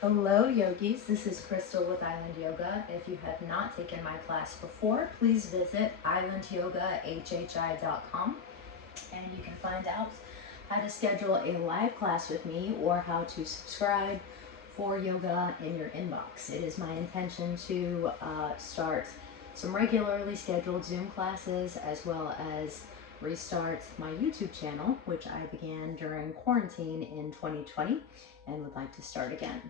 Hello yogis, this is Crystal with Island Yoga. If you have not taken my class before, please visit islandyogahhi.com and you can find out how to schedule a live class with me or how to subscribe for yoga in your inbox. It is my intention to start some regularly scheduled Zoom classes as well as restart my YouTube channel, which I began during quarantine in 2020 and would like to start again.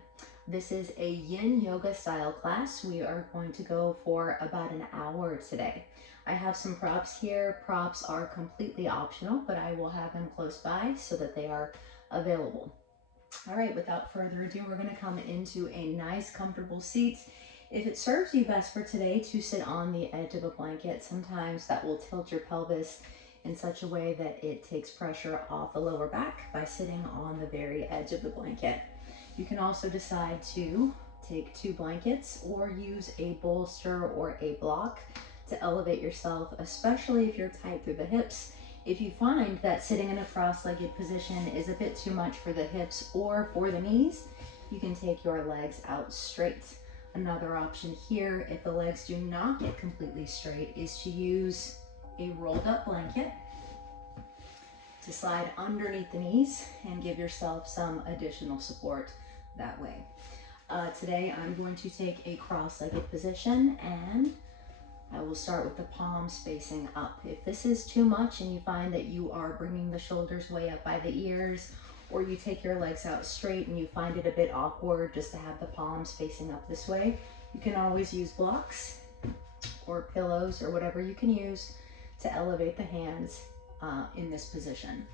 This is a yin yoga style class. We are going to go for about an hour today. I have some props here. Props are completely optional, but I will have them close by so that they are available. All right, without further ado, we're going to come into a nice comfortable seat. If it serves you best for today to sit on the edge of a blanket, sometimes that will tilt your pelvis in such a way that it takes pressure off the lower back by sitting on the very edge of the blanket. You can also decide to take 2 blankets or use a bolster or a block to elevate yourself, especially if you're tight through the hips. If you find that sitting in a cross-legged position is a bit too much for the hips or for the knees, you can take your legs out straight. Another option here, if the legs do not get completely straight, is to use a rolled up blanket to slide underneath the knees and give yourself some additional support that way. Today I'm going to take a cross-legged position and I will start with the palms facing up. If this is too much and you find that you are bringing the shoulders way up by the ears, or you take your legs out straight and you find it a bit awkward just to have the palms facing up this way, you can always use blocks or pillows or whatever you can use to elevate the hands in this position.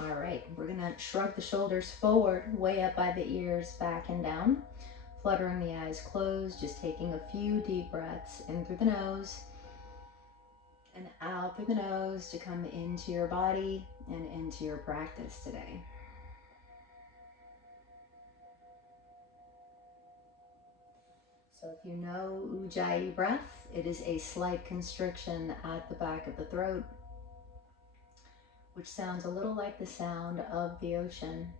All right, we're gonna shrug the shoulders forward, way up by the ears, back and down. Fluttering the eyes closed, just taking a few deep breaths in through the nose and out through the nose to come into your body and into your practice today. So if you know Ujjayi breath, it is a slight constriction at the back of the throat, which sounds a little like the sound of the ocean.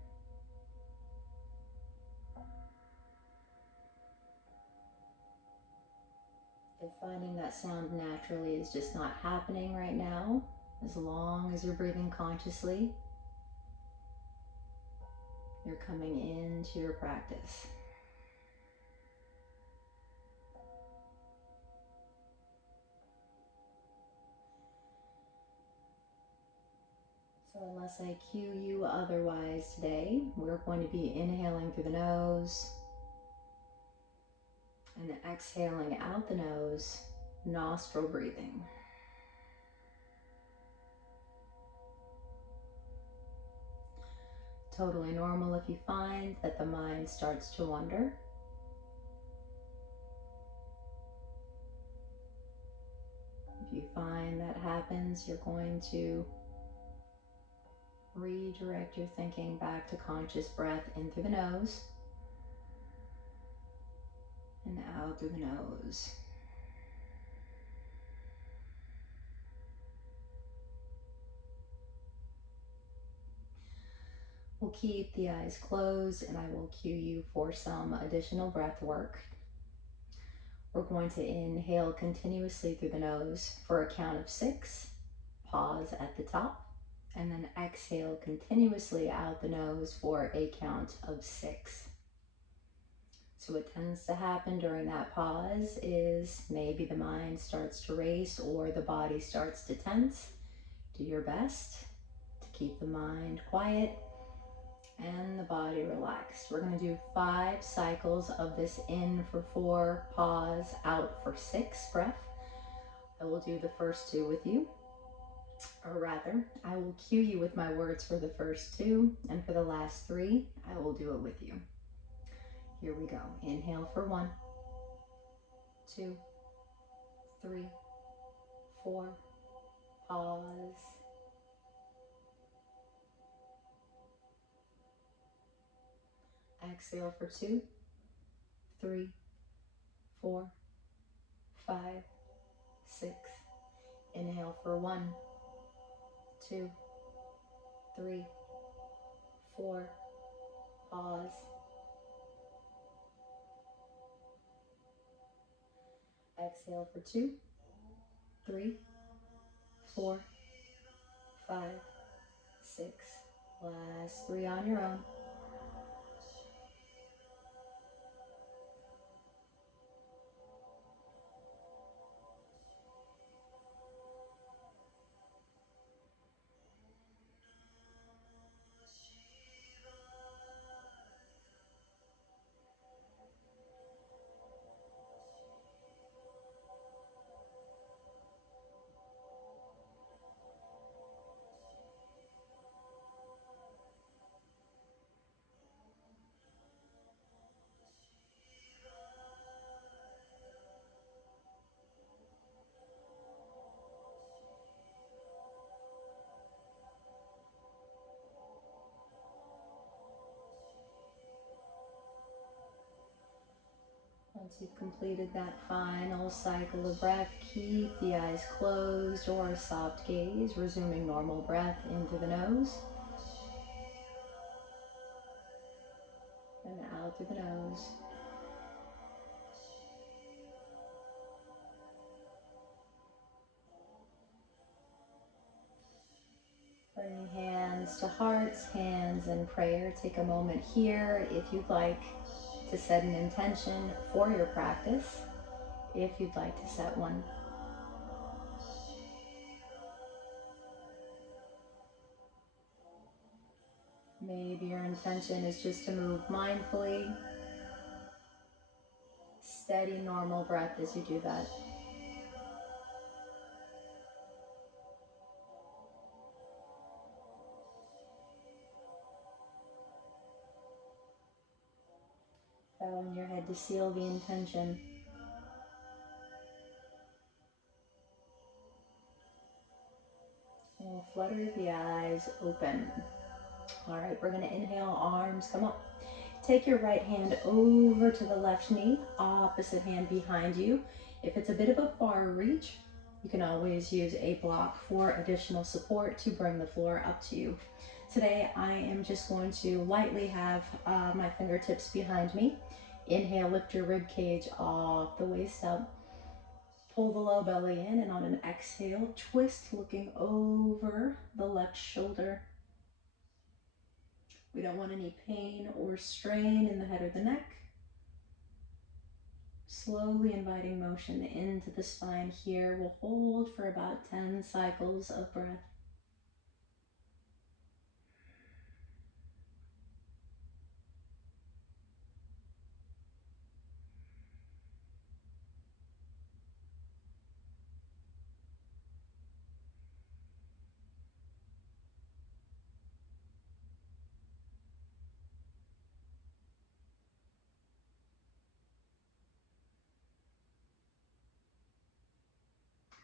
If finding that sound naturally is just not happening right now, as long as you're breathing consciously, you're coming into your practice. So unless I cue you otherwise today, we're going to be inhaling through the nose and exhaling out the nose, nostril breathing. Totally normal if you find that the mind starts to wander. If you find that happens, you're going to redirect your thinking back to conscious breath in through the nose and out through the nose. We'll keep the eyes closed and I will cue you for some additional breath work. We're going to inhale continuously through the nose for a count of 6, pause at the top, and then exhale continuously out the nose for a count of 6. So what tends to happen during that pause is maybe the mind starts to race or the body starts to tense. Do your best to keep the mind quiet and the body relaxed. We're going to do 5 cycles of this in for 4, pause, out for 6 breath. I will do the first 2 with you, or rather, I will cue you with my words for the first 2, and for the last 3, I will do it with you. Here we go. Inhale for 1, 2, 3, 4, pause. Exhale for 2, 3, 4, 5, 6. Inhale for 1, 2, 3, 4, pause. Exhale for 2, 3, 4, 5, 6. Last 3 on your own. Once you've completed that final cycle of breath, keep the eyes closed or soft gaze, resuming normal breath in through the nose and out through the nose. Bring hands to hearts, hands in prayer. Take a moment here if you'd like to set an intention for your practice, if you'd like to set one. Maybe your intention is just to move mindfully, steady, normal breath as you do that. Bowing your head to seal the intention. We'll flutter the eyes open. All right, we're gonna inhale, arms come up. Take your right hand over to the left knee, opposite hand behind you. If it's a bit of a far reach, you can always use a block for additional support to bring the floor up to you. Today, I am just going to lightly have my fingertips behind me. Inhale, lift your rib cage off the waist up. Pull the low belly in, and on an exhale, twist looking over the left shoulder. We don't want any pain or strain in the head or the neck. Slowly inviting motion into the spine here. We'll hold for about 10 cycles of breath.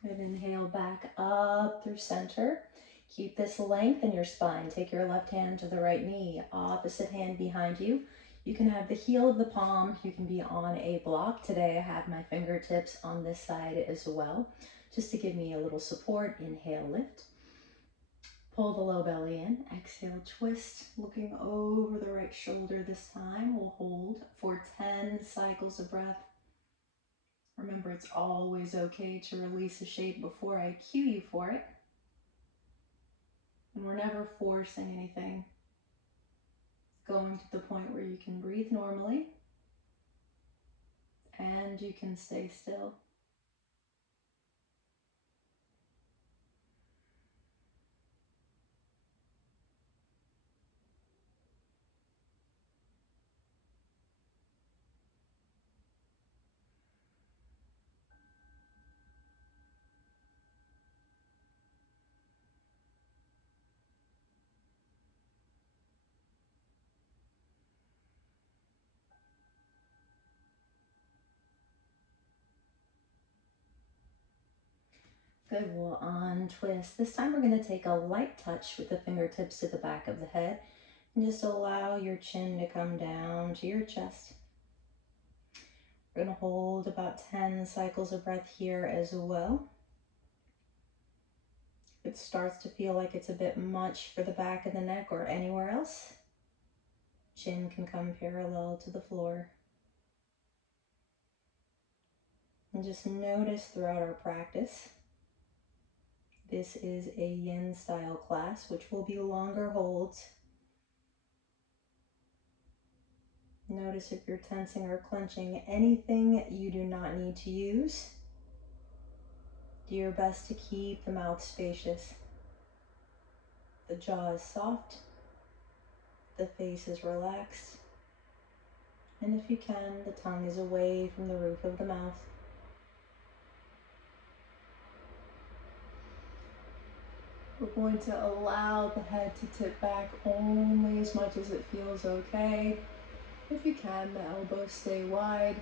Good, inhale back up through center. Keep this length in your spine. Take your left hand to the right knee, opposite hand behind you. You can have the heel of the palm, you can be on a block. Today I have my fingertips on this side as well, just to give me a little support. Inhale, lift. Pull the low belly in. Exhale, twist, looking over the right shoulder this time. We'll hold for 10 cycles of breath. Remember, it's always okay to release a shape before I cue you for it. And we're never forcing anything. Going to the point where you can breathe normally and you can stay still. Good, we'll untwist. This time we're going to take a light touch with the fingertips to the back of the head and just allow your chin to come down to your chest. We're going to hold about 10 cycles of breath here as well. If it starts to feel like it's a bit much for the back of the neck or anywhere else, chin can come parallel to the floor. And just notice throughout our practice, this is a yin style class, which will be longer holds. Notice if you're tensing or clenching anything you do not need to use. Do your best to keep the mouth spacious. The jaw is soft. The face is relaxed. And if you can, the tongue is away from the roof of the mouth. We're going to allow the head to tip back only as much as it feels okay. If you can, the elbows stay wide.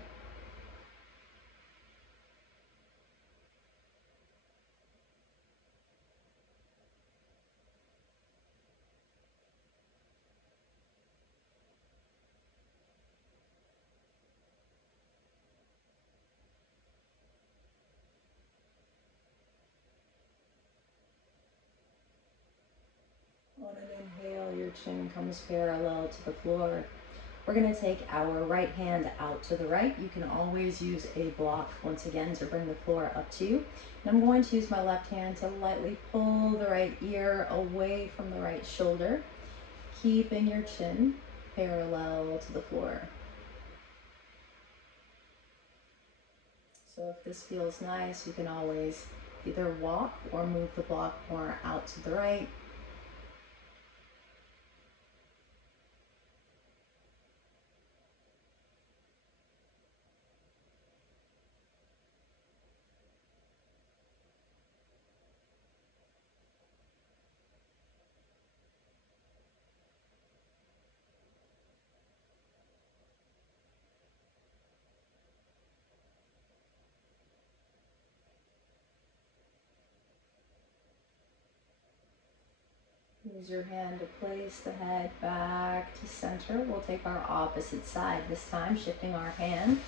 On an inhale, your chin comes parallel to the floor. We're going to take our right hand out to the right. You can always use a block, once again, to bring the floor up to you. And I'm going to use my left hand to lightly pull the right ear away from the right shoulder, keeping your chin parallel to the floor. So if this feels nice, you can always either walk or move the block more out to the right. Use your hand to place the head back to center. We'll take our opposite side this time, shifting our hand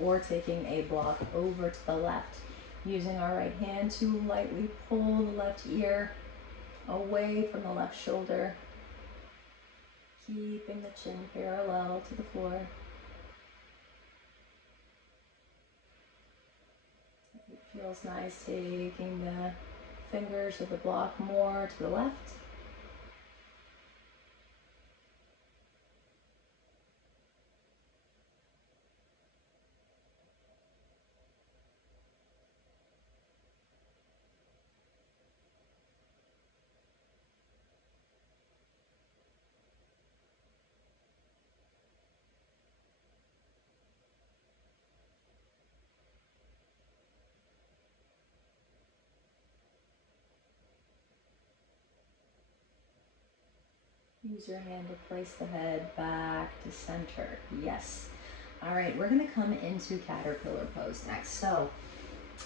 or taking a block over to the left. Using our right hand to lightly pull the left ear away from the left shoulder, keeping the chin parallel to the floor. It feels nice taking the fingers of the block more to the left. Use your hand to place the head back to center. Yes. All right, we're gonna come into caterpillar pose next. So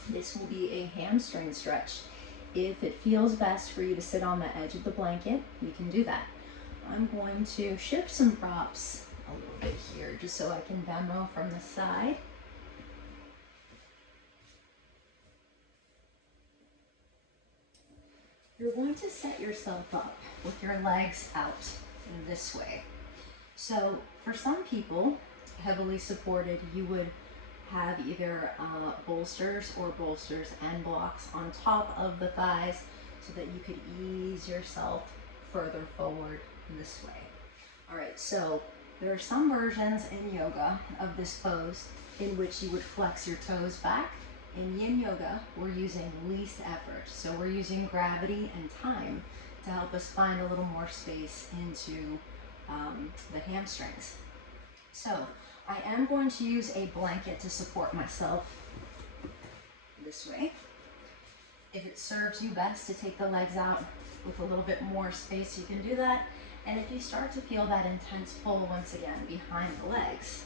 this will be a hamstring stretch. If it feels best for you to sit on the edge of the blanket, you can do that. I'm going to shift some props a little bit here just so I can demo from the side. You're going to set yourself up with your legs out in this way. So for some people, heavily supported, you would have either bolsters or bolsters and blocks on top of the thighs so that you could ease yourself further forward this way. All right, so there are some versions in yoga of this pose in which you would flex your toes back. In yin yoga, we're using least effort. So we're using gravity and time to help us find a little more space into the hamstrings. So I am going to use a blanket to support myself this way. If it serves you best to take the legs out with a little bit more space, you can do that. And if you start to feel that intense pull once again behind the legs,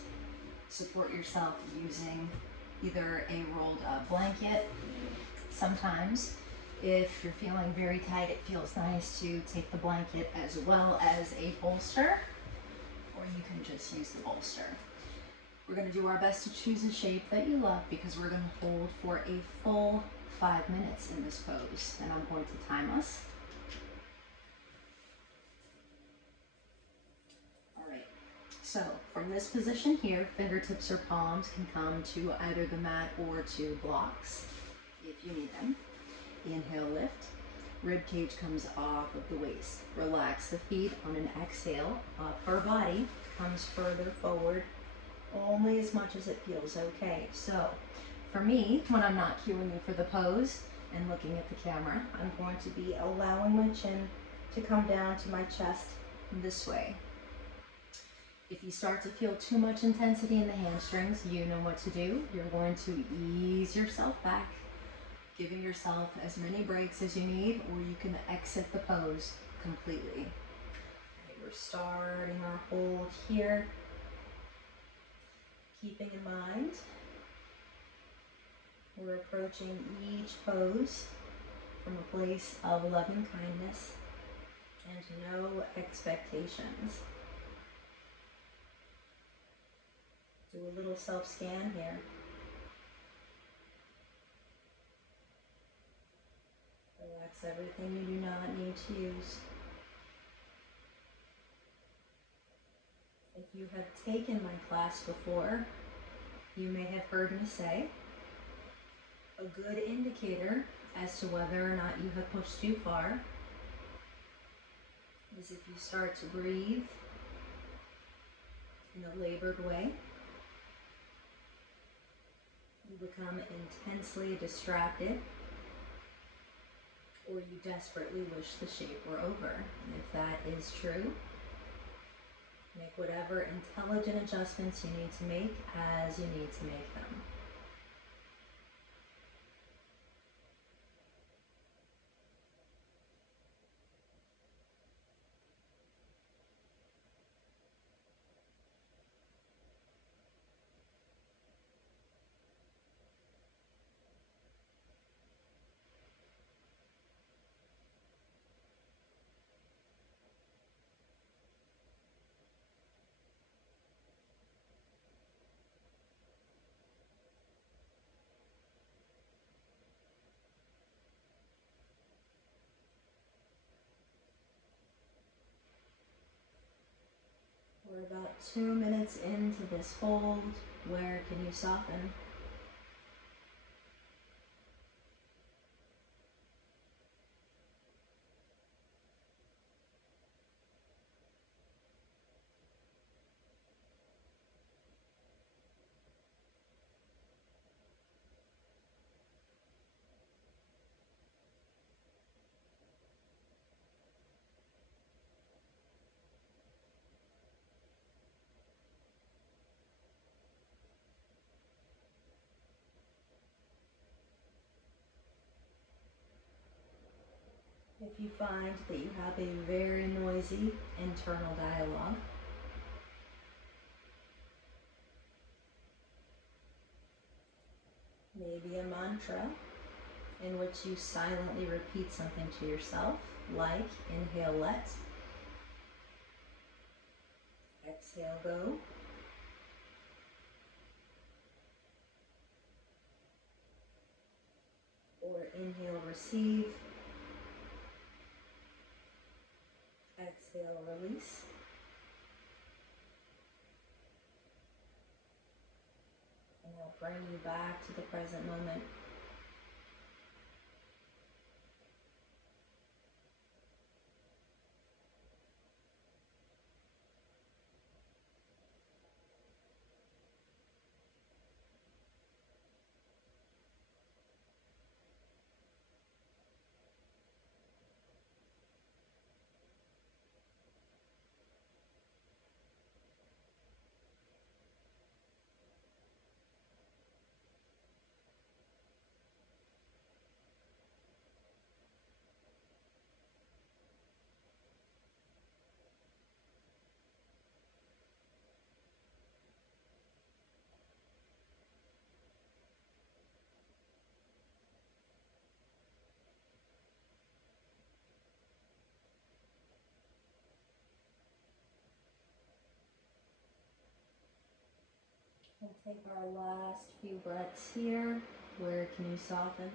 support yourself using either a rolled up blanket. Sometimes if you're feeling very tight, it feels nice to take the blanket as well as a bolster, or you can just use the bolster. We're going to do our best to choose a shape that you love because we're going to hold for a full 5 minutes in this pose, and I'm going to time us. All right, So from this position here, fingertips or palms can come to either the mat or to blocks if you need them. Inhale, lift. Rib cage comes off of the waist. Relax the feet on an exhale. Upper body comes further forward, only as much as it feels okay. So for me, when I'm not cueing you for the pose and looking at the camera, I'm going to be allowing my chin to come down to my chest this way. If you start to feel too much intensity in the hamstrings, you know what to do. You're going to ease yourself back, giving yourself as many breaks as you need, or you can exit the pose completely. Okay, we're starting our hold here. Keeping in mind, we're approaching each pose from a place of loving kindness and no expectations. Do a little self-scan here. Relax everything you do not need to use. If you have taken my class before, you may have heard me say, a good indicator as to whether or not you have pushed too far is if you start to breathe in a labored way. You become intensely distracted, or you desperately wish the shape were over. And if that is true, make whatever intelligent adjustments you need to make as you need to make them. We're about 2 minutes into this hold. Where can you soften? If you find that you have a very noisy internal dialogue, maybe a mantra in which you silently repeat something to yourself, like inhale, let, exhale, go, or inhale, receive, exhale, release. And I'll bring you back to the present moment. We'll take our last few breaths here. Where can you soften?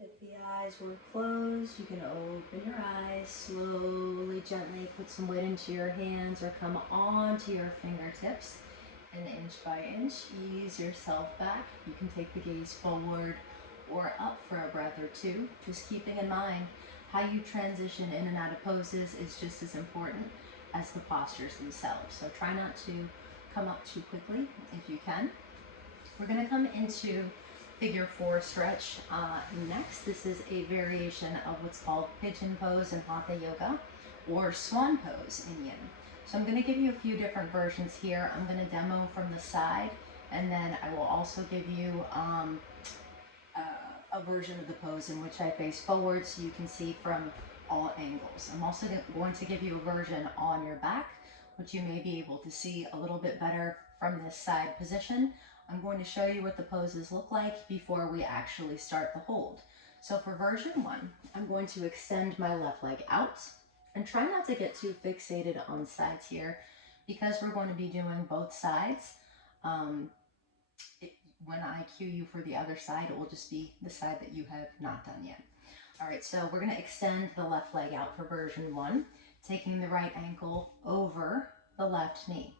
If the eyes were closed, you can open your eyes slowly, gently, put some weight into your hands or come onto your fingertips. And inch by inch, ease yourself back. You can take the gaze forward or up for a breath or two. Just keeping in mind how you transition in and out of poses is just as important as the postures themselves. So try not to come up too quickly if you can. We're going to come into figure 4 stretch next. This is a variation of what's called pigeon pose in Hatha Yoga or swan pose in Yin. So I'm going to give you a few different versions here. I'm going to demo from the side, and then I will also give you a version of the pose in which I face forward so you can see from all angles. I'm also going to give you a version on your back, which you may be able to see a little bit better from this side position. I'm going to show you what the poses look like before we actually start the hold. So for version 1, I'm going to extend my left leg out and try not to get too fixated on sides here because we're going to be doing both sides. When I cue you for the other side, it will just be the side that you have not done yet. All right, so we're going to extend the left leg out for version 1, taking the right ankle over the left knee.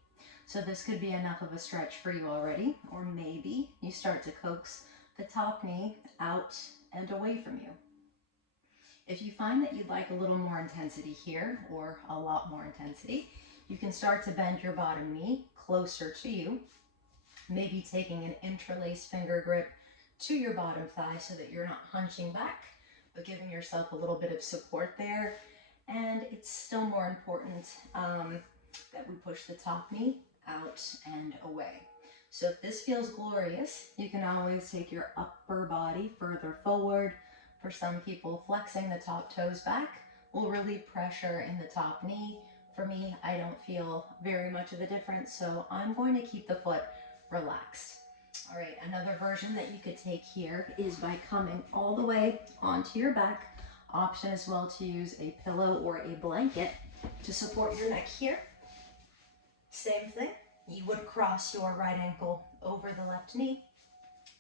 So this could be enough of a stretch for you already, or maybe you start to coax the top knee out and away from you. If you find that you'd like a little more intensity here, or a lot more intensity, you can start to bend your bottom knee closer to you, maybe taking an interlaced finger grip to your bottom thigh so that you're not hunching back, but giving yourself a little bit of support there. And it's still more important that we push the top knee out and away. So if this feels glorious, you can always take your upper body further forward. For some people, flexing the top toes back will relieve pressure in the top knee. For me, I don't feel very much of a difference, so I'm going to keep the foot relaxed. All right, another version that you could take here is by coming all the way onto your back. Option as well to use a pillow or a blanket to support your neck here. Same thing, you would cross your right ankle over the left knee,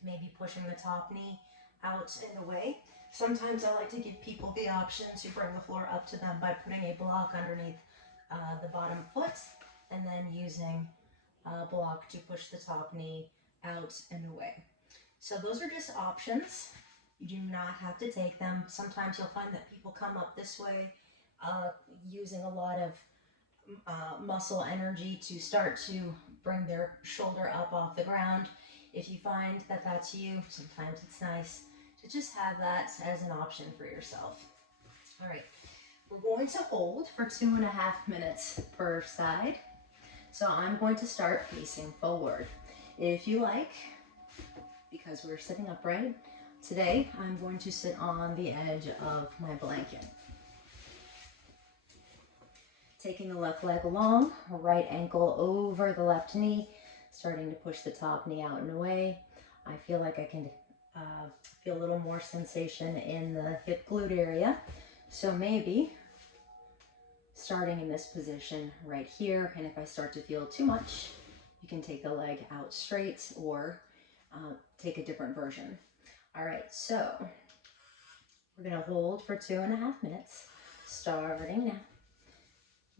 maybe pushing the top knee out and away. Sometimes I like to give people the option to bring the floor up to them by putting a block underneath the bottom foot and then using a block to push the top knee out and away. So those are just options. You do not have to take them. Sometimes you'll find that people come up this way using a lot of muscle energy to start to bring their shoulder up off the ground. If you find that that's you, sometimes it's nice to just have that as an option for yourself. All right, we're going to hold for 2.5 minutes per side. So I'm going to start facing forward. If you like, because we're sitting upright, today I'm going to sit on the edge of my blanket. Taking the left leg along, right ankle over the left knee, starting to push the top knee out and away. I feel like I can feel a little more sensation in the hip glute area. So maybe starting in this position right here, and if I start to feel too much, you can take the leg out straight or take a different version. All right, so we're gonna hold for 2.5 minutes, starting now.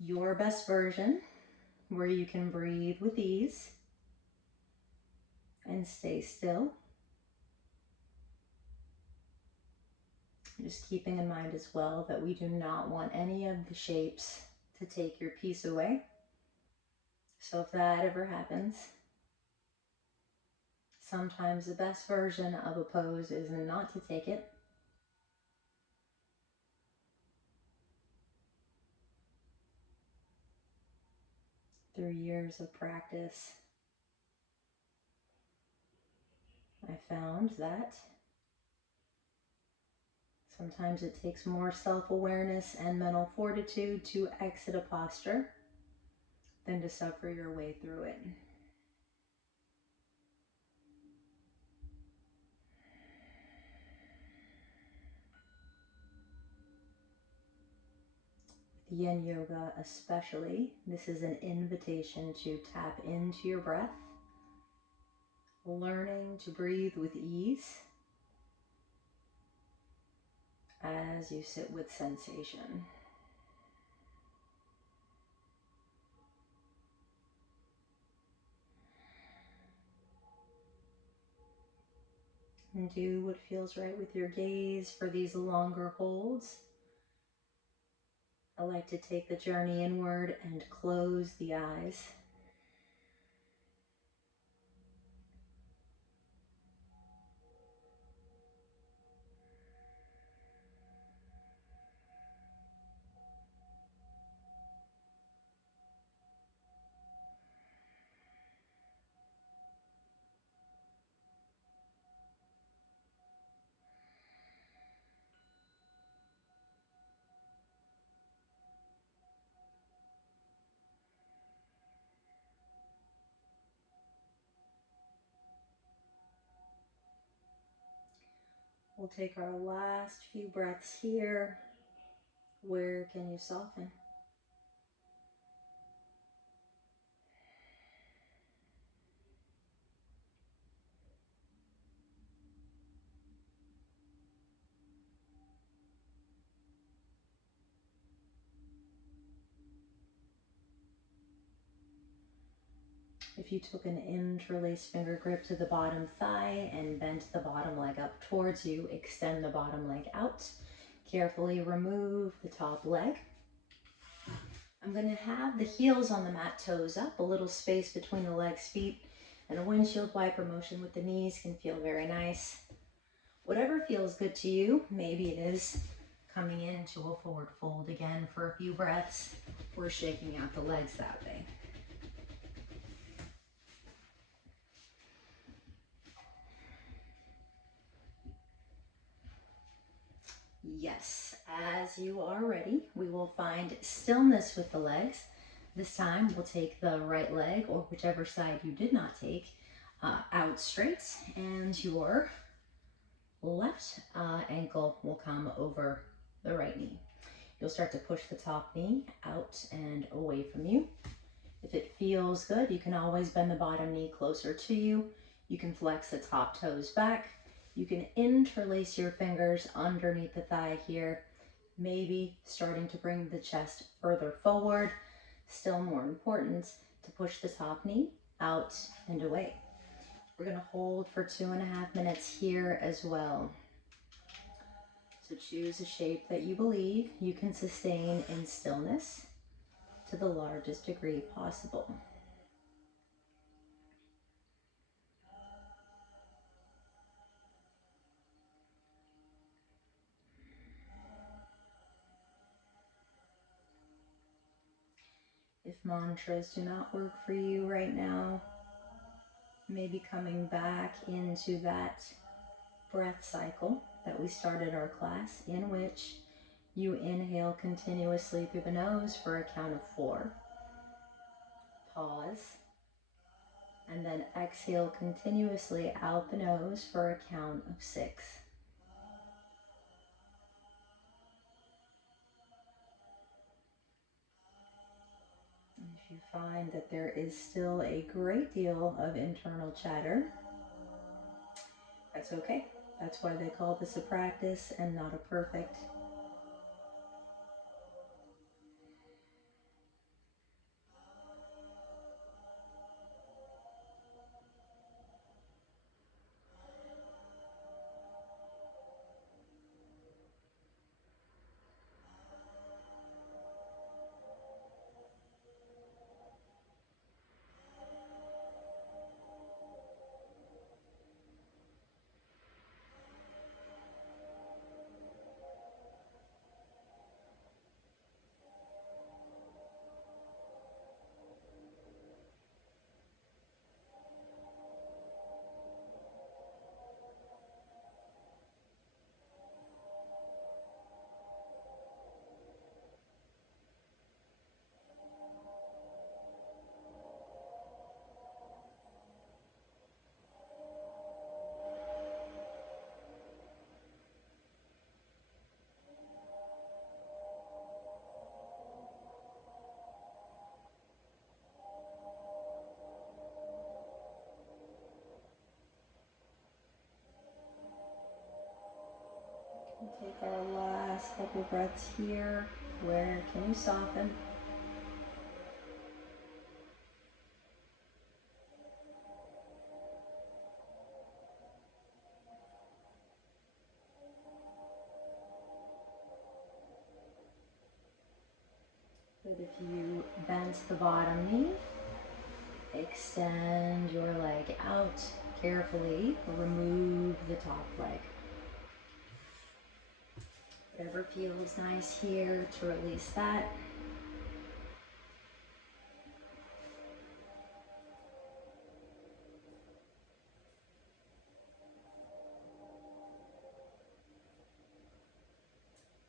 Your best version, where you can breathe with ease and stay still. Just keeping in mind as well that we do not want any of the shapes to take your peace away. So if that ever happens, sometimes the best version of a pose is not to take it. Through years of practice, I found that sometimes it takes more self-awareness and mental fortitude to exit a posture than to suffer your way through it. With Yin Yoga especially, this is an invitation to tap into your breath, learning to breathe with ease, as you sit with sensation. And do what feels right with your gaze for these longer holds. I like to take the journey inward and close the eyes. We'll take our last few breaths here. Where can you soften? If you took an interlaced finger grip to the bottom thigh and bent the bottom leg up towards you, extend the bottom leg out. Carefully remove the top leg. I'm going to have the heels on the mat, toes up, a little space between the legs, feet, and a windshield wiper motion with the knees can feel very nice. Whatever feels good to you, maybe it is coming into a forward fold again for a few breaths. We're shaking out the legs that way. Yes, as you are ready, we will find stillness with the legs. This time we'll take the right leg, or whichever side you did not take, out straight, and your left ankle will come over the right knee. You'll start to push the top knee out and away from you. If it feels good, you can always bend the bottom knee closer to you. You can flex the top toes back. You can interlace your fingers underneath the thigh here, maybe starting to bring the chest further forward. Still more important to push the top knee out and away. We're gonna hold for 2.5 minutes here as well. So choose a shape that you believe you can sustain in stillness to the largest degree possible. If mantras do not work for you right now, maybe coming back into that breath cycle that we started our class, in which you inhale continuously through the nose for a count of 4. Pause. And then exhale continuously out the nose for a count of 6. And if you find that there is still a great deal of internal chatter, that's okay. That's why they call this a practice and not a perfect. Take our last couple breaths here. Where can you soften? But if you bent the bottom knee, extend your leg out carefully. Remove the top leg. Whatever feels nice here to release that.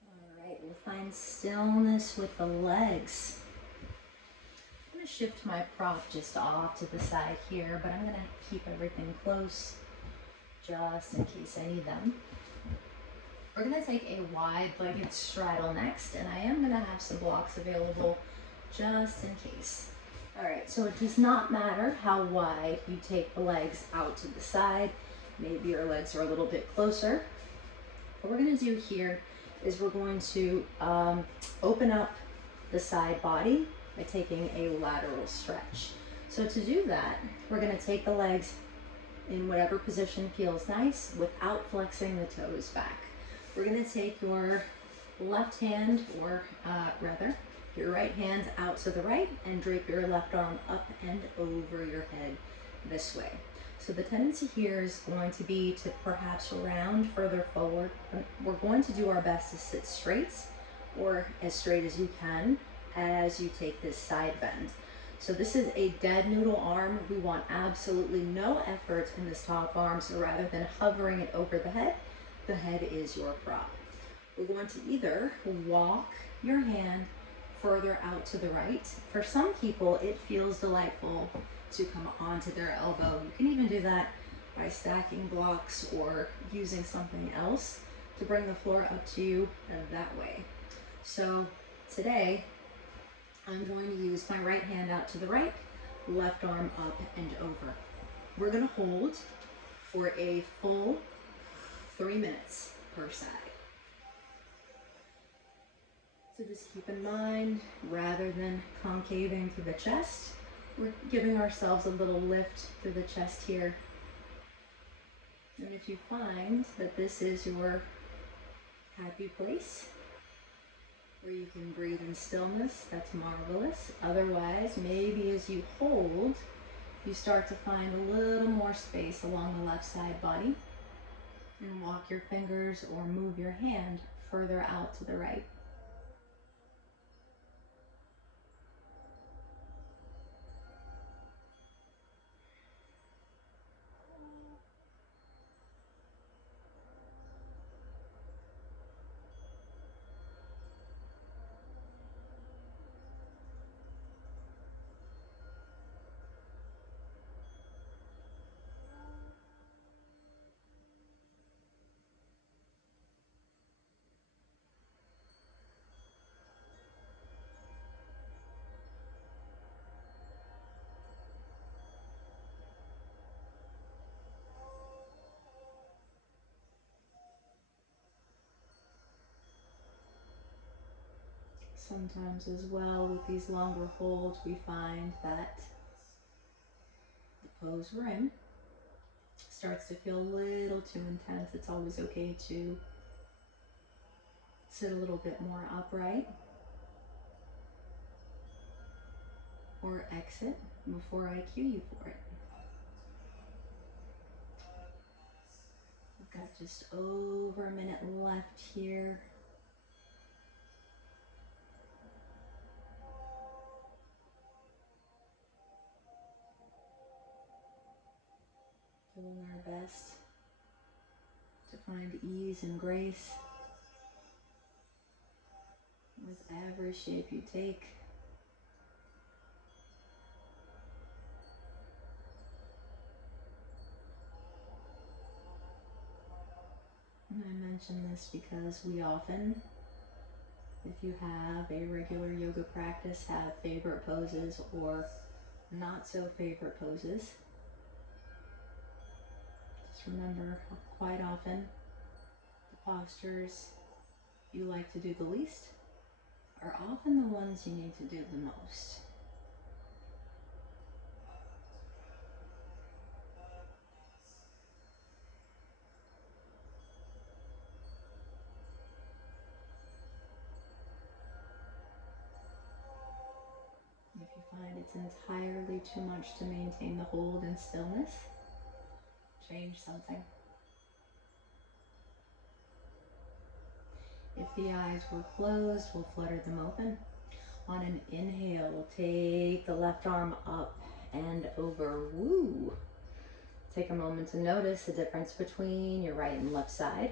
All right, we'll find stillness with the legs. I'm going to shift my prop just off to the side here, but I'm going to keep everything close just in case I need them. We're going to take a wide-legged straddle next, and I am going to have some blocks available just in case. All right, so it does not matter how wide you take the legs out to the side. Maybe your legs are a little bit closer. What we're going to do here is we're going to open up the side body by taking a lateral stretch. So to do that, we're going to take the legs in whatever position feels nice without flexing the toes back. We're going to take your left hand, or rather, your right hand out to the right and drape your left arm up and over your head this way. So the tendency here is going to be to perhaps round further forward. We're going to do our best to sit straight, or as straight as you can, as you take this side bend. So this is a dead noodle arm. We want absolutely no effort in this top arm, so rather than hovering it over the head is your prop. We're going to either walk your hand further out to the right. For some people, it feels delightful to come onto their elbow. You can even do that by stacking blocks or using something else to bring the floor up to you that way. So today, I'm going to use my right hand out to the right, left arm up and over. We're going to hold for a full 3 minutes per side. So just keep in mind, rather than concaving to the chest, we're giving ourselves a little lift through the chest here. And if you find that this is your happy place, where you can breathe in stillness, that's marvelous. Otherwise, maybe as you hold, you start to find a little more space along the left side body, and walk your fingers or move your hand further out to the right. Sometimes as well with these longer holds, we find that the pose we're in starts to feel a little too intense. It's always okay to sit a little bit more upright or exit before I cue you for it. We've got just over a minute left here. Doing our best to find ease and grace with every shape you take. And I mention this because we often, if you have a regular yoga practice, have favorite poses or not so favorite poses. Just remember, quite often, the postures you like to do the least are often the ones you need to do the most. If you find it's entirely too much to maintain the hold and stillness, change something. If the eyes were closed, we'll flutter them open. On an inhale, take the left arm up and over. Woo! Take a moment to notice the difference between your right and left side.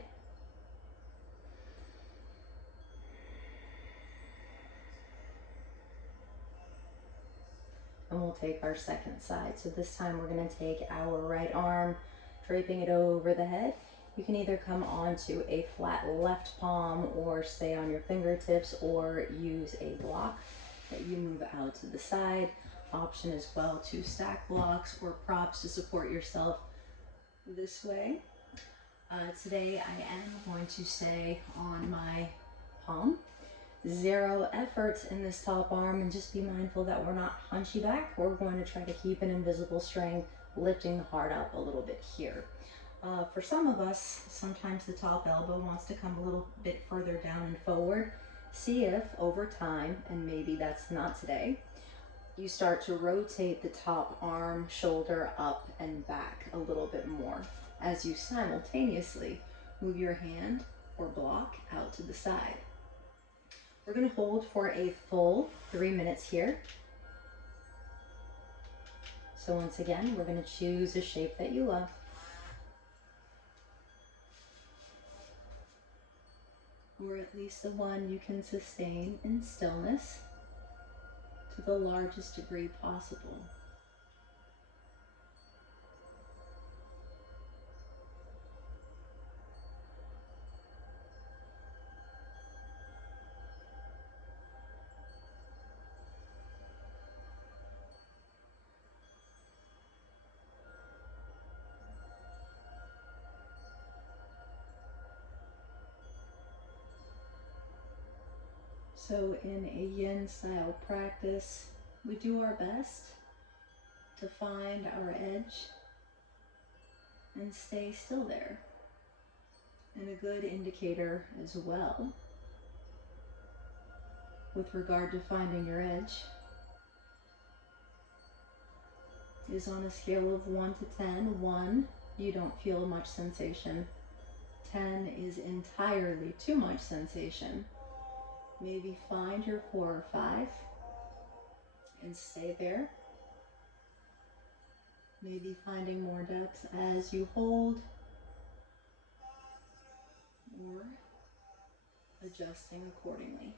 And we'll take our second side. So this time we're going to take our right arm, draping it over the head. You can either come onto a flat left palm or stay on your fingertips or use a block that you move out to the side. Option as well to stack blocks or props to support yourself this way. Today I am going to stay on my palm. Zero effort in this top arm, and just be mindful that we're not hunchy back. We're going to try to keep an invisible string, lifting the heart up a little bit here. For some of us, sometimes the top elbow wants to come a little bit further down and forward. See if over time, and maybe that's not today, you start to rotate the top arm, shoulder up and back a little bit more as you simultaneously move your hand or block out to the side. We're going to hold for a full 3 minutes here. So once again, we're going to choose a shape that you love. Or at least the one you can sustain in stillness to the largest degree possible. So in a yin style practice, we do our best to find our edge and stay still there. And a good indicator as well with regard to finding your edge is on a scale of 1 to 10. 1, you don't feel much sensation. 10 is entirely too much sensation. Maybe find your 4 or 5 and stay there. Maybe finding more depth as you hold or adjusting accordingly.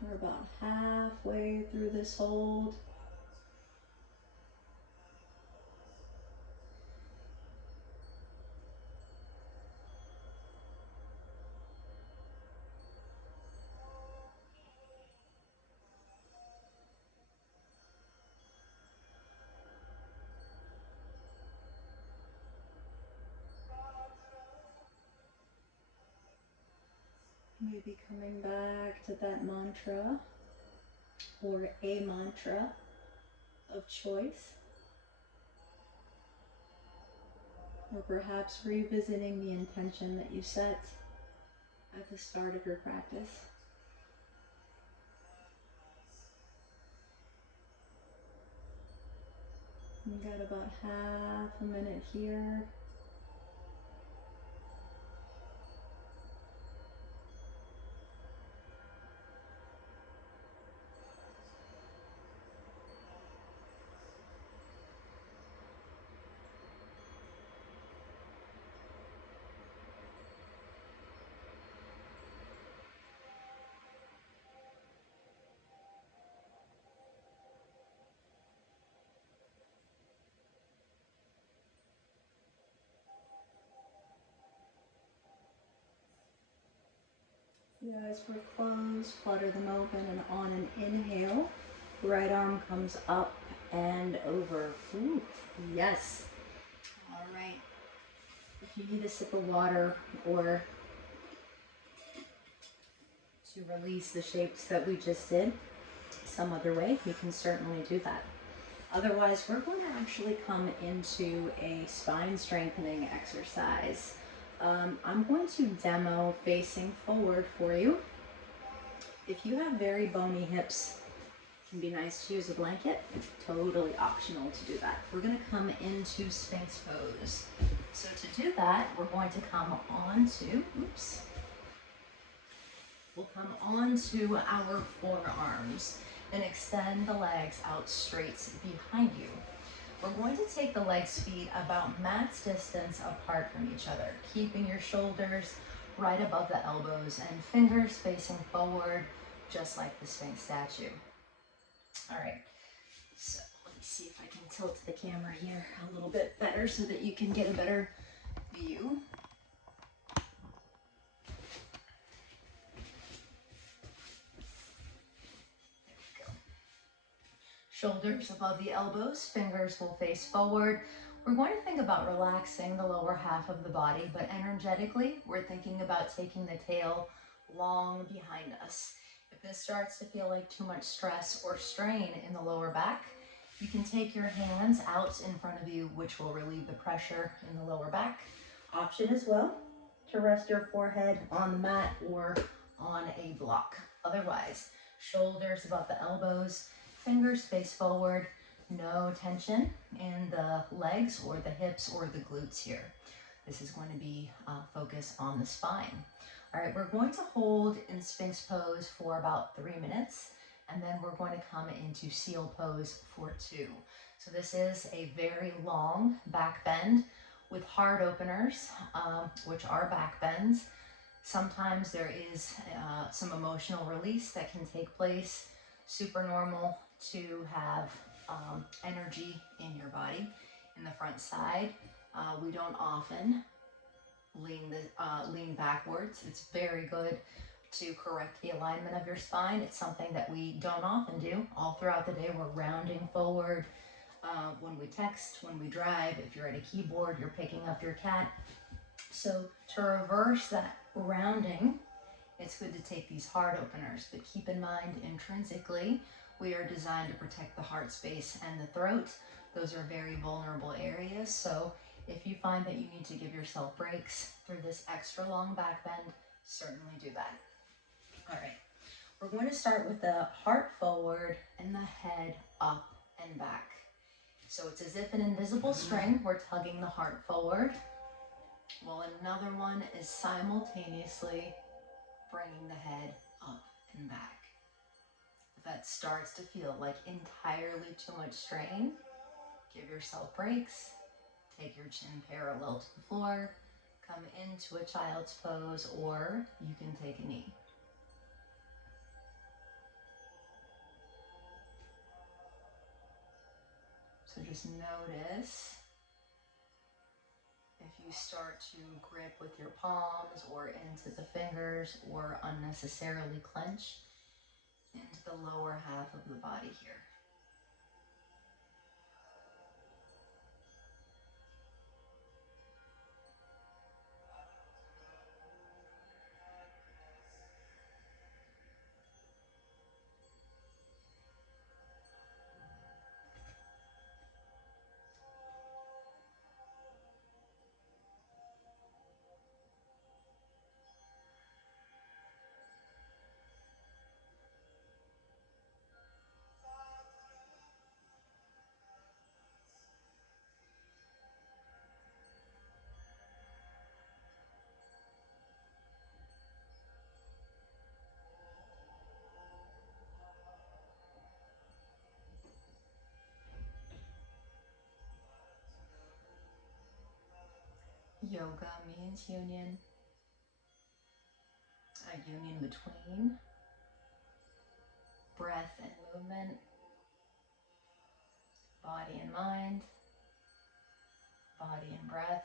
We're about halfway through this hold. Maybe coming back to that mantra or a mantra of choice. Or perhaps revisiting the intention that you set at the start of your practice. We got about half a minute here. The eyes were closed, flutter them open, and on an inhale, Right arm comes up and over. Ooh, yes. All right. If you need a sip of water or to release the shapes that we just did some other way, you can certainly do that. Otherwise, we're going to actually come into a spine strengthening exercise. I'm going to demo facing forward for you. If you have very bony hips, it can be nice to use a blanket. Totally optional to do that. We're going to come into Sphinx pose. So to do that, we're going to come onto, we'll come onto our forearms and extend the legs out straight behind you. We're going to take the legs feet about max distance apart from each other, keeping your shoulders right above the elbows and fingers facing forward, just like the Sphinx statue. All right, so let me see if I can tilt the camera here a little bit better so that you can get a better view. Shoulders above the elbows, fingers will face forward. We're going to think about relaxing the lower half of the body, but energetically, we're thinking about taking the tail long behind us. If this starts to feel like too much stress or strain in the lower back, you can take your hands out in front of you, which will relieve the pressure in the lower back. Option as well to rest your forehead on the mat or on a block. Otherwise, shoulders above the elbows, fingers face forward, no tension in the legs or the hips or the glutes here. This is going to be focused on the spine. All right, we're going to hold in Sphinx pose for about 3 minutes, and then we're going to come into seal pose for 2. So this is a very long back bend with hard openers, which are back bends. Sometimes there is some emotional release that can take place. Super normal to have energy in your body in the front side. We don't often lean backwards. It's very good to correct the alignment of your spine. It's something that we don't often do. All throughout the day, we're rounding forward. When we text, when we drive, if you're at a keyboard, you're picking up your cat. So to reverse that rounding, it's good to take these hard openers, but keep in mind intrinsically, we are designed to protect the heart space and the throat. Those are very vulnerable areas. So if you find that you need to give yourself breaks through this extra long back bend, certainly do that. All right, we're going to start with the heart forward and the head up and back. So it's as if an invisible string, we're tugging the heart forward, while another one is simultaneously bringing the head up and back. If that starts to feel like entirely too much strain, give yourself breaks, take your chin parallel to the floor, come into a child's pose, or you can take a knee. So just notice if you start to grip with your palms or into the fingers or unnecessarily clench into the lower half of the body here. Yoga means union, a union between breath and movement, body and mind, body and breath.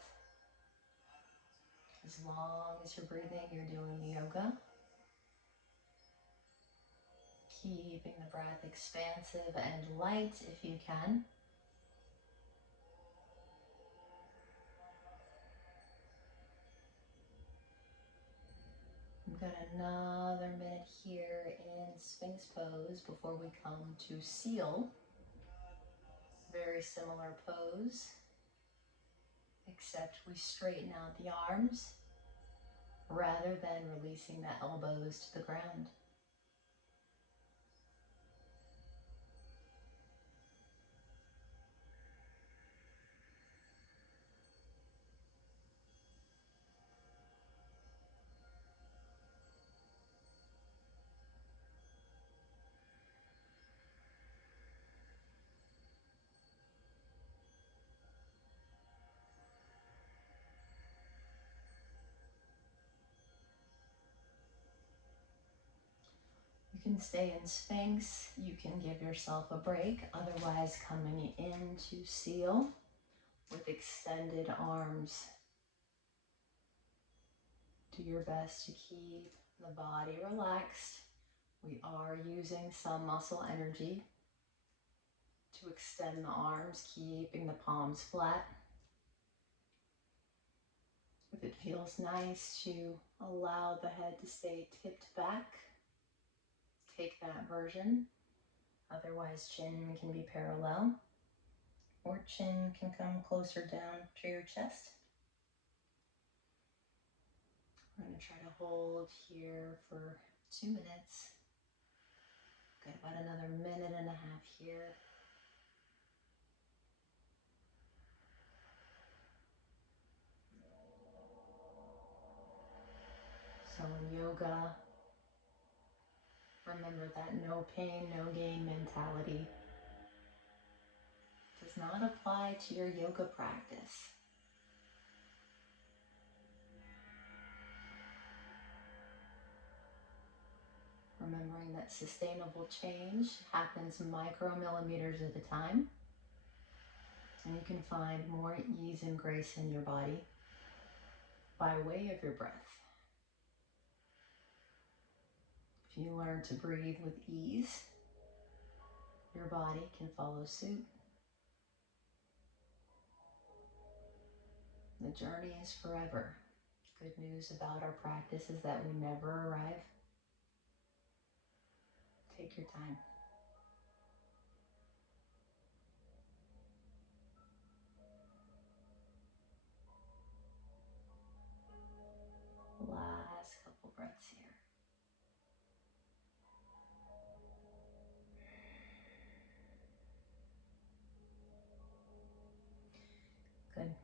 As long as you're breathing, you're doing yoga. Keeping the breath expansive and light if you can. We've got another minute here in Sphinx pose before we come to seal. Very similar pose, except we straighten out the arms rather than releasing the elbows to the ground. You can stay in Sphinx, you can give yourself a break, otherwise coming into seal with extended arms. Do your best to keep the body relaxed. We are using some muscle energy to extend the arms, keeping the palms flat. If it feels nice to allow the head to stay tipped back, take that version. Otherwise, chin can be parallel, or chin can come closer down to your chest. We're going to try to hold here for 2 minutes. Got about another minute and a half here. So in yoga, remember that no pain, no gain mentality does not apply to your yoga practice. Remembering that sustainable change happens micromillimeters at a time, and you can find more ease and grace in your body by way of your breath. If you learn to breathe with ease, your body can follow suit. The journey is forever. Good news about our practice is that we never arrive. Take your time. Last couple breaths here. Good.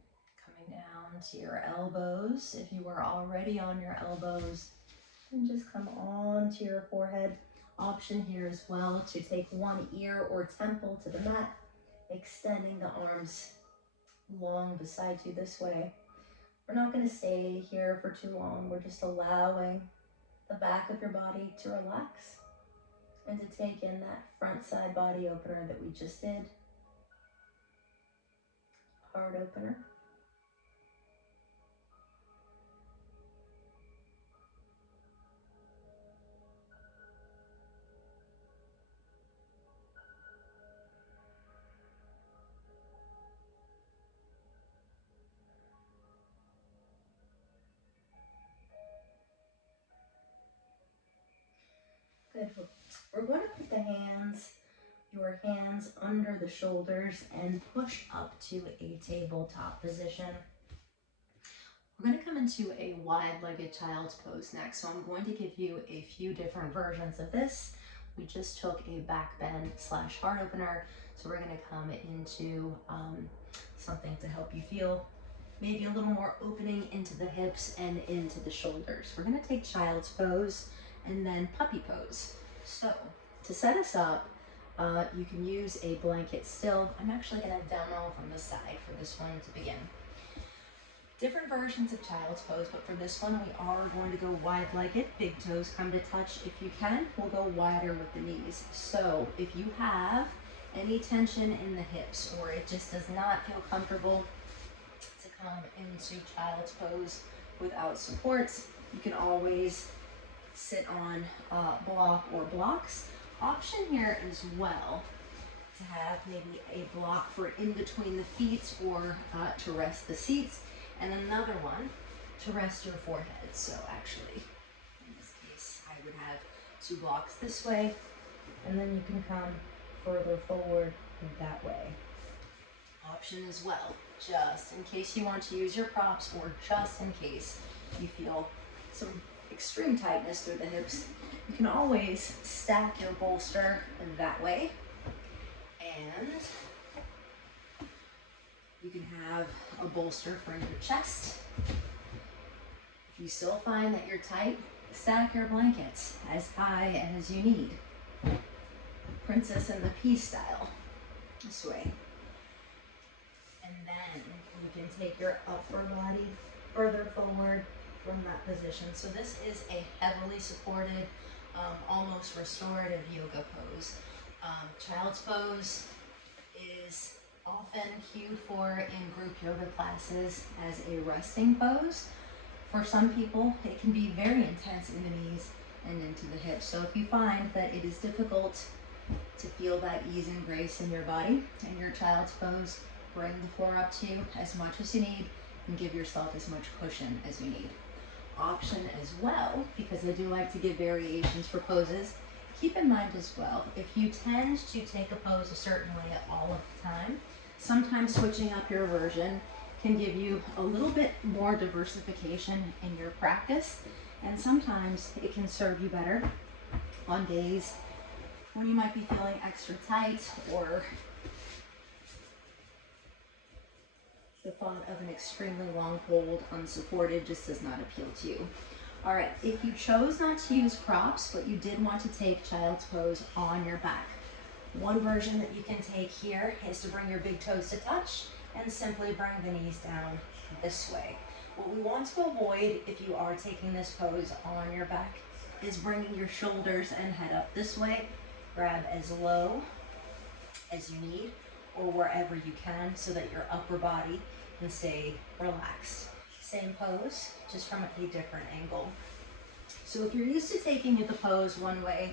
Coming down to your elbows. If you are already on your elbows, then just come on to your forehead. Option here as well to take one ear or temple to the mat, extending the arms long beside you this way. We're not going to stay here for too long. We're just allowing the back of your body to relax and to take in that front side body opener that we just did. Heart opener. Good. We're going to put your hands under the shoulders and push up to a tabletop position. We're going to come into a wide-legged child's pose next. So I'm going to give you a few different versions of this. We just took a back bend / heart opener. So we're going to come into something to help you feel maybe a little more opening into the hips and into the shoulders. We're going to take child's pose and then puppy pose. So to set us up, you can use a blanket still. I'm actually going to demo from the side for this one to begin. Different versions of child's pose, but for this one, we are going to go wide-legged. Big toes come to touch if you can. We'll go wider with the knees. So if you have any tension in the hips or it just does not feel comfortable to come into child's pose without supports, you can always sit on block or blocks. Option here as well to have maybe a block for in between the feet or to rest the seats, and another one to rest your forehead. So actually, in this case, I would have two blocks this way, and then you can come further forward that way. Option as well, just in case you want to use your props or just in case you feel some extreme tightness through the hips, you can always stack your bolster that way, and you can have a bolster for your chest. If you still find that you're tight, stack your blankets as high as you need. Princess and the Pea style, this way. And then you can take your upper body further forward from that position. So this is a heavily supported, almost restorative yoga pose. Child's pose is often cued for in group yoga classes as a resting pose. For some people, it can be very intense in the knees and into the hips. So if you find that it is difficult to feel that ease and grace in your body and your child's pose, bring the floor up to you as much as you need and give yourself as much cushion as you need. Option as well, because I do like to give variations for poses, keep in mind as well, if you tend to take a pose a certain way all of the time, sometimes switching up your version can give you a little bit more diversification in your practice, and sometimes it can serve you better on days when you might be feeling extra tight or the thought of an extremely long hold unsupported just does not appeal to you. All right, if you chose not to use props, but you did want to take child's pose on your back, one version that you can take here is to bring your big toes to touch and simply bring the knees down this way. What we want to avoid if you are taking this pose on your back is bringing your shoulders and head up this way. Grab as low as you need or wherever you can so that your upper body can stay relaxed. Same pose, just from a different angle. So if you're used to taking the pose one way,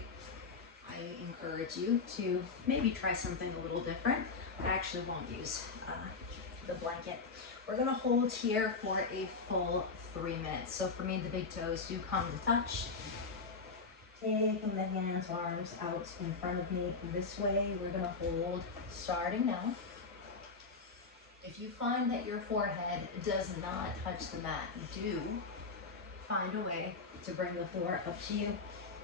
I encourage you to maybe try something a little different. I actually won't use the blanket. We're gonna hold here for a full 3 minutes. So for me, the big toes do come to touch. Taking the hands, arms out in front of me this way. We're gonna hold starting now. If you find that your forehead does not touch the mat, do find a way to bring the floor up to you.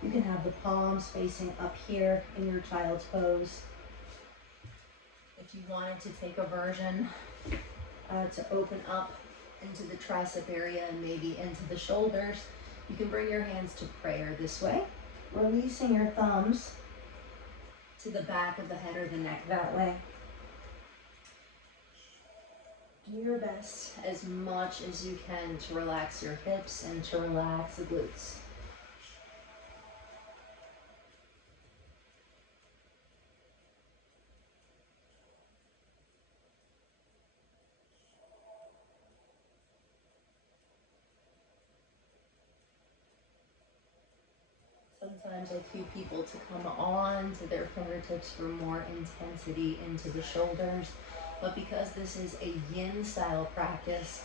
You can have the palms facing up here in your child's pose. If you wanted to take a version to open up into the tricep area and maybe into the shoulders, you can bring your hands to prayer this way, releasing your thumbs to the back of the head or the neck that way. Do your best as much as you can to relax your hips and to relax the glutes. Sometimes I cue people to come on to their fingertips for more intensity into the shoulders, but because this is a yin style practice,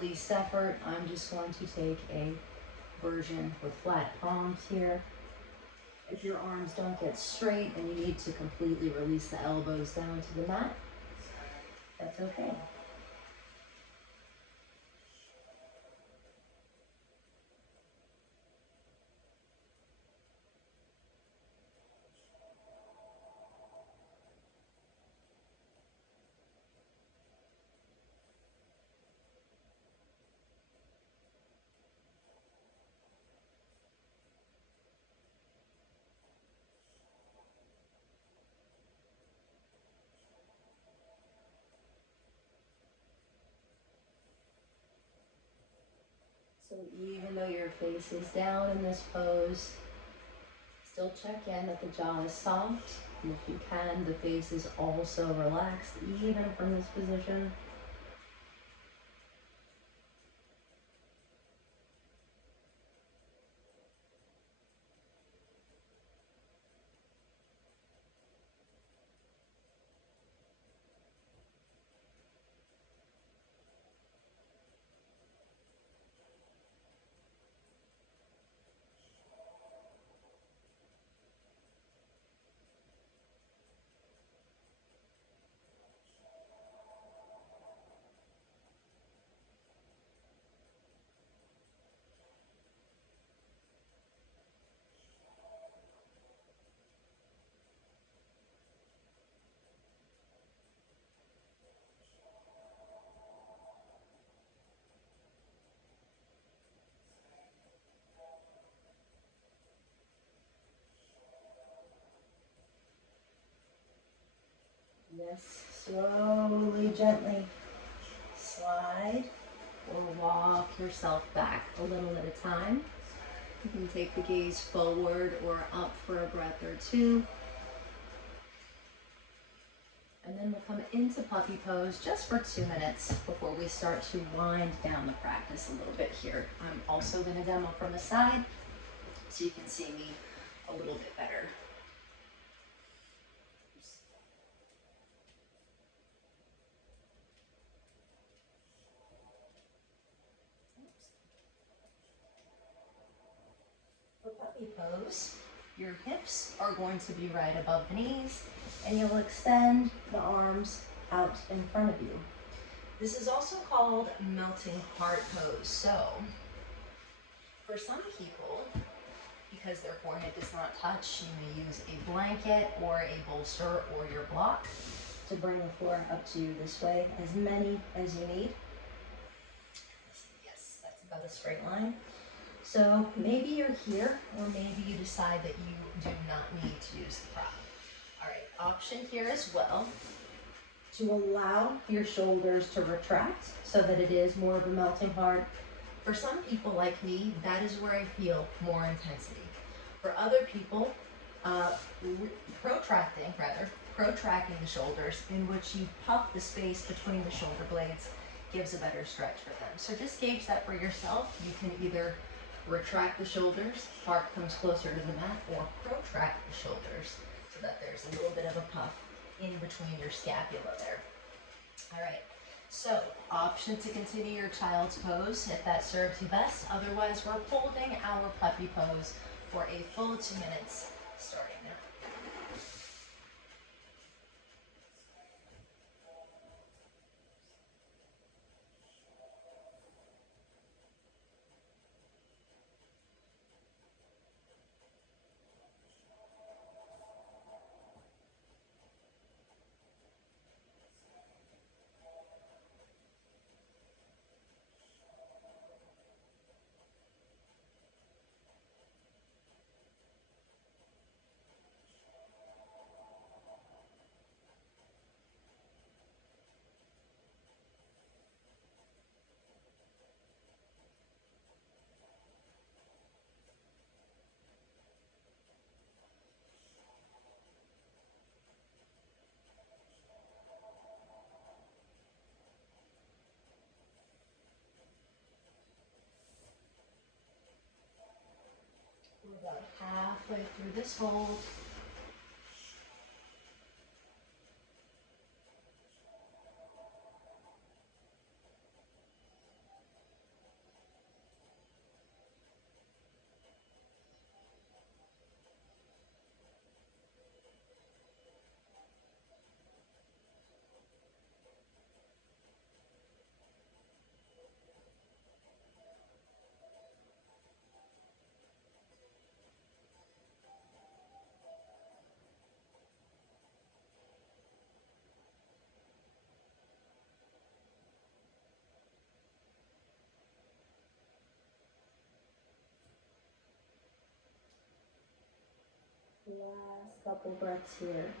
least effort, I'm just going to take a version with flat palms here. If your arms don't get straight and you need to completely release the elbows down to the mat, that's okay. So even though your face is down in this pose, still check in that the jaw is soft. And if you can, the face is also relaxed, even from this position. Yes, slowly, gently slide or walk yourself back a little at a time. You can take the gaze forward or up for a breath or two. And then we'll come into puppy pose just for 2 minutes before we start to wind down the practice a little bit here. I'm also going to demo from the side so you can see me a little bit better. For puppy pose, your hips are going to be right above the knees, and you'll extend the arms out in front of you. This is also called melting heart pose. So, for some people, because their forehead does not touch, you may use a blanket or a bolster or your block to bring the floor up to you this way, as many as you need. Yes, that's about a straight line. So maybe you're here, or maybe you decide that you do not need to use the prop. All right, option here as well to allow your shoulders to retract so that it is more of a melting heart. For some people like me, that is where I feel more intensity. For other people, protracting the shoulders, in which you puff the space between the shoulder blades, gives a better stretch for them. So just gauge that for yourself. You can either retract the shoulders, heart comes closer to the mat, or protract the shoulders so that there's a little bit of a puff in between your scapula there. All right, so option to continue your child's pose if that serves you best. Otherwise, we're holding our puppy pose for a full 2 minutes starting now. We're about halfway through this hold. Last couple breaths here.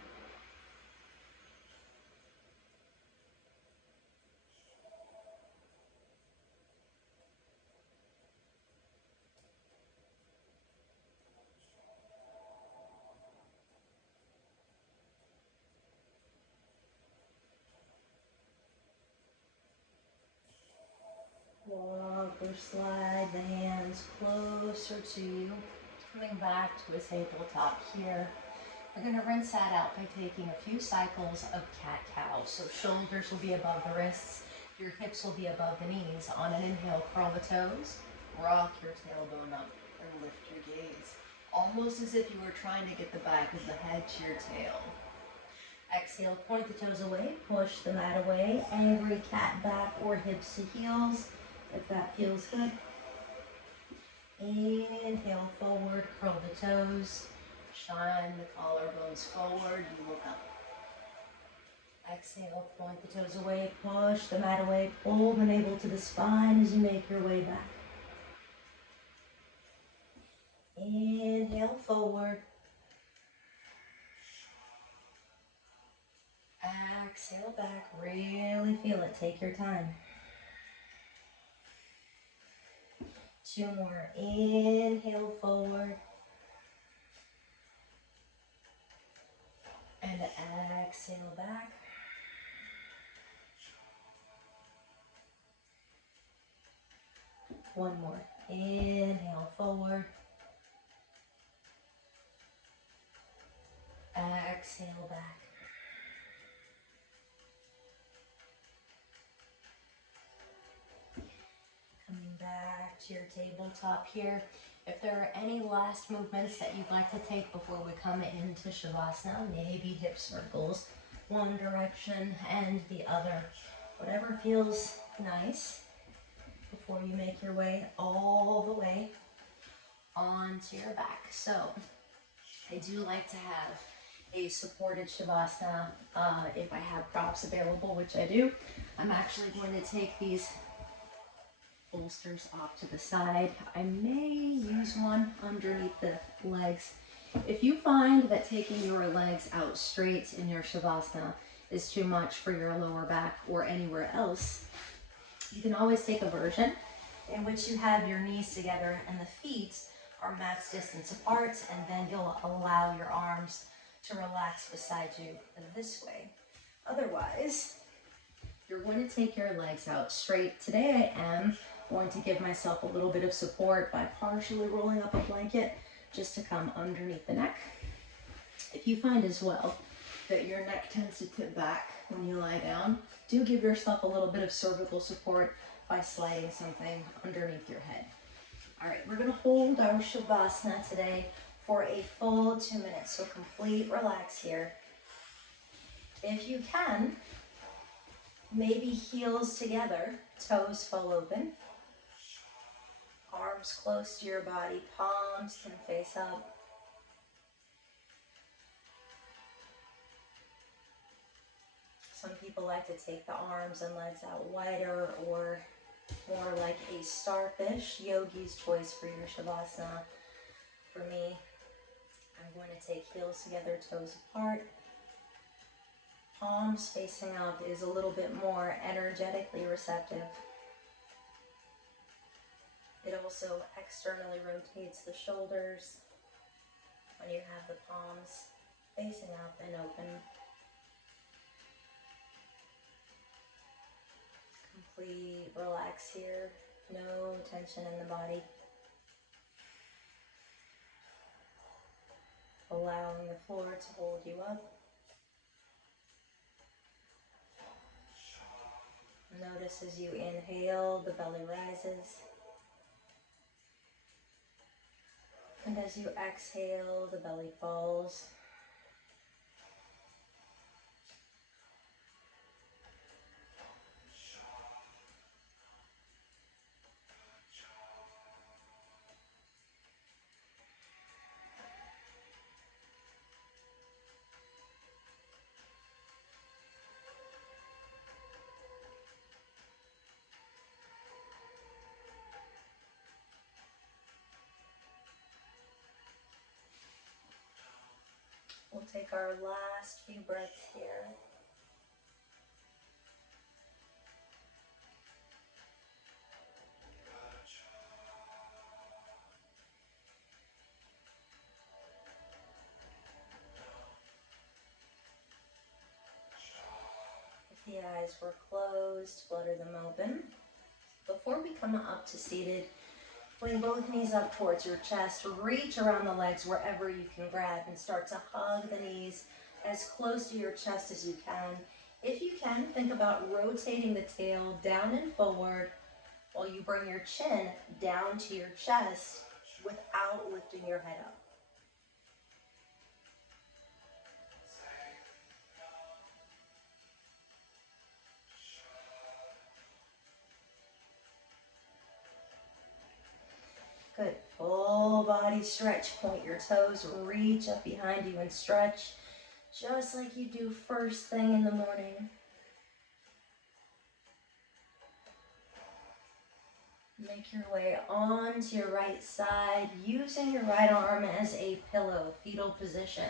Walk or slide the hands closer to you. Coming back to a tabletop here. We're going to rinse that out by taking a few cycles of cat-cow. So shoulders will be above the wrists. Your hips will be above the knees. On an inhale, curl the toes. Rock your tailbone up and lift your gaze. Almost as if you were trying to get the back of the head to your tail. Exhale, point the toes away, push the mat away, angry cat back or hips to heels, if that feels good. Inhale forward, curl the toes, shine the collarbones forward, you look up. Exhale, point the toes away, push the mat away, pull the navel to the spine as you make your way back. Inhale forward. Exhale back, really feel it, take your time. 2 more, inhale forward. And exhale back. One more, inhale forward. Exhale back. Coming back to your tabletop here. If there are any last movements that you'd like to take before we come into Shavasana, maybe hip circles, one direction and the other. Whatever feels nice before you make your way all the way onto your back. So I do like to have a supported Shavasana if I have props available, which I do. I'm actually going to take these bolsters off to the side. I may use one underneath the legs. If you find that taking your legs out straight in your Shavasana is too much for your lower back or anywhere else, you can always take a version in which you have your knees together and the feet are match distance apart, and then you'll allow your arms to relax beside you this way. Otherwise, you're going to take your legs out straight. Today I am going to give myself a little bit of support by partially rolling up a blanket just to come underneath the neck. If you find as well that your neck tends to tip back when you lie down, do give yourself a little bit of cervical support by sliding something underneath your head. All right, we're going to hold our Shavasana today for a full 2 minutes, so complete relax here. If you can, maybe heels together, toes fall open, arms close to your body, palms can face up. Some people like to take the arms and legs out wider or more like a starfish, yogi's choice for your Shavasana. For me, I'm going to take heels together, toes apart. Palms facing up is a little bit more energetically receptive. It also externally rotates the shoulders when you have the palms facing up and open. Complete relax here, no tension in the body. Allowing the floor to hold you up. Notice as you inhale, the belly rises. And as you exhale, the belly falls. We'll take our last few breaths here. If the eyes were closed, flutter them open. Before we come up to seated, bring both knees up towards your chest, reach around the legs wherever you can grab and start to hug the knees as close to your chest as you can. If you can, think about rotating the tail down and forward while you bring your chin down to your chest without lifting your head up. Good. Full body stretch. Point your toes, reach up behind you and stretch just like you do first thing in the morning. Make your way onto your right side, using your right arm as a pillow, fetal position.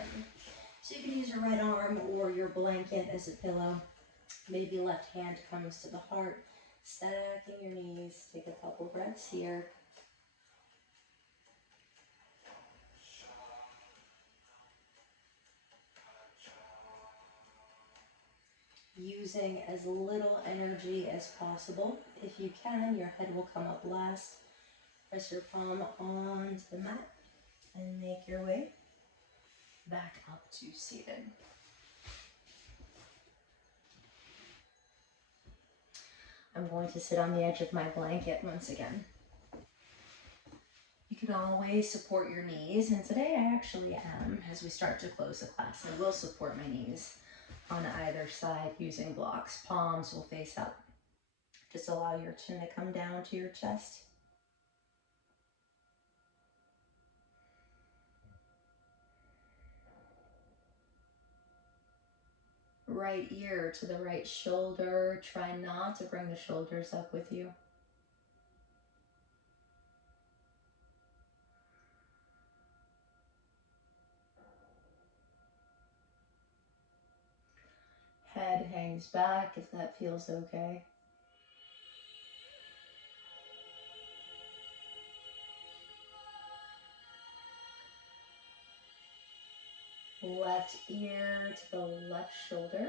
So you can use your right arm or your blanket as a pillow. Maybe left hand comes to the heart. Stacking your knees. Take a couple breaths here. Using as little energy as possible. If you can, your head will come up last. Press your palm onto the mat and make your way back up to seated. I'm going to sit on the edge of my blanket once again. You can always support your knees, and today I actually am, as we start to close the class, I will support my knees on either side using blocks. Palms will face up. Just allow your chin to come down to your chest. Right ear to the right shoulder. Try not to bring the shoulders up with you. Head hangs back if that feels okay. Left ear to the left shoulder.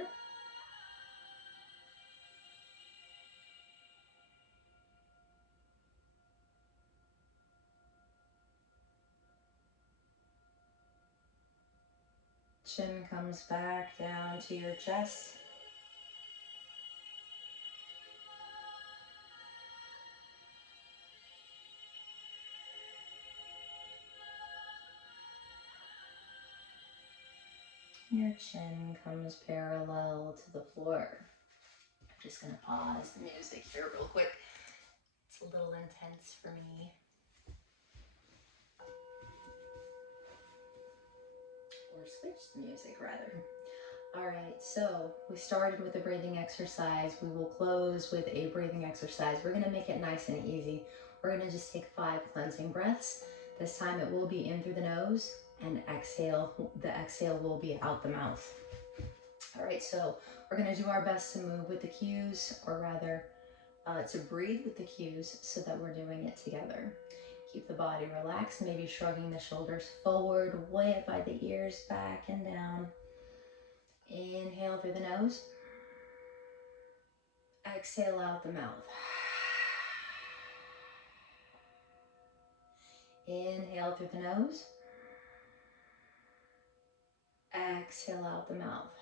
Chin comes back down to your chest. Your chin comes parallel to the floor. I'm just going to pause the music here real quick. It's a little intense for me. Or switch the music rather. All right, so we started with a breathing exercise. We will close with a breathing exercise. We're going to make it nice and easy. We're going to just take 5 cleansing breaths. This time it will be in through the nose and exhale. The exhale will be out the mouth. All right, so we're going to do our best to move with the cues, or rather to breathe with the cues so that we're doing it together. Keep the body relaxed, maybe shrugging the shoulders forward, way up by the ears, back and down. Inhale through the nose. Exhale out the mouth. Inhale through the nose. Exhale out the mouth.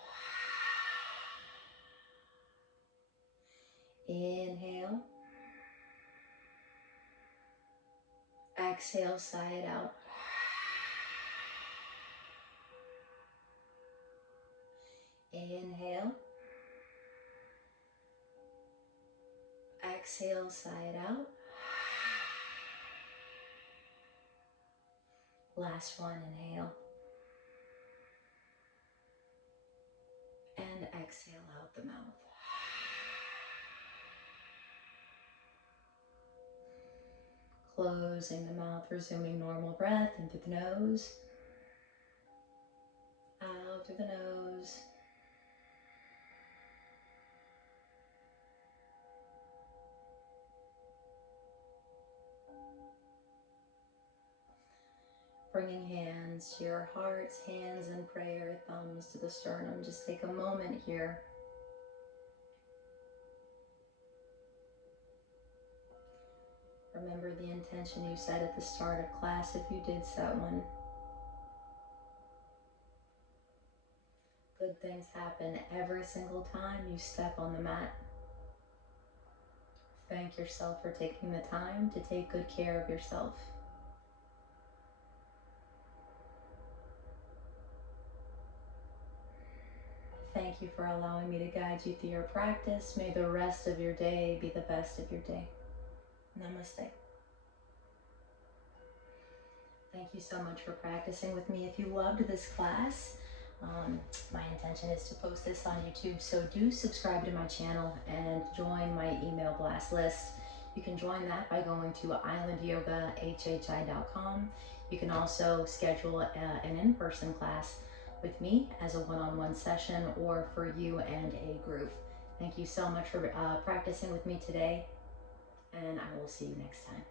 Inhale. Exhale, sigh it out. Inhale. Exhale, sigh it out. Last one, inhale. And exhale out the mouth. Closing the mouth, resuming normal breath in through the nose. Out through the nose. Bringing hands to your hearts, hands in prayer, thumbs to the sternum. Just take a moment here. Remember the intention you set at the start of class if you did set one. Good things happen every single time you step on the mat. Thank yourself for taking the time to take good care of yourself. Thank you for allowing me to guide you through your practice. May the rest of your day be the best of your day. Namaste. Thank you so much for practicing with me. If you loved this class, my intention is to post this on YouTube, so do subscribe to my channel and join my email blast list. You can join that by going to islandyoga.hhi.com. You can also schedule an in-person class with me as a one-on-one session or for you and a group. Thank you so much for practicing with me today, and I will see you next time.